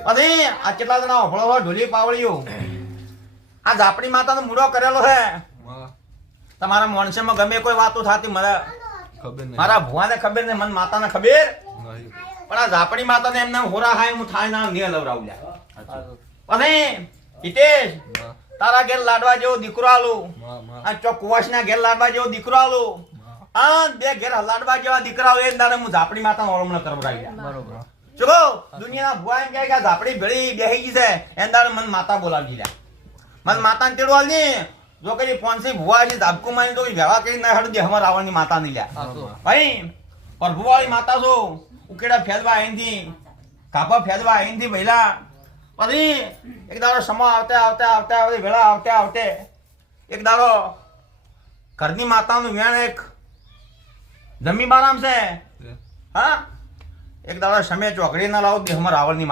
પછી આ કેટલા જણા ઓફળો હોય ઢોલી પાવળીઓ આ ઝાપડી માતાનો મૂડો કરેલો છે તમારા મોણસેમાં ગમે કોઈ વાતો થતી મને મારા ભુવાને ખબર ને મને માતાને ખબર પણ આ ઝાપડી માતાને એમને હોરા ખાય હું થાય ના ને લવરાવું પછી હિતેશ તારા ઘેર લાડવા જેવો દીકરો આલો આ ચોકવાસ ના ઘેર લાડવા જેવો દીકરો આલો આ બે ઘેર લાડવા જેવા દીકરા એ દાડે હું ઝાપડી માતાનો ઓળમણો કરવડાવી બરોબર ચલો દુનિયાના ભુવા એમ કહે કે ઝાપડી ભેળી બેહી ગઈ છે એ દાડે મને માતા બોલાવી દીધા મને માતાને તેડો આલની જો કઈ પોનસી ભુવા છે ધાબકુ મારી તો ભેળા કરી ના હડ દે હમર રાવણની માતા ની લ્યા ભાઈ પ્રભુવાળી માતા છો ઉકેડા ફેદવા અહીંથી કાપા ફેદવા અહીંથી ભઈલા પછી એક દાડો સમા આવતે વેળા આવતે એક દાડો ઘરની માતાનું વેણ એક જમી બારામ છે હા એક દાડો સમય ચોકડી ના લાવો દે હમર રાવણની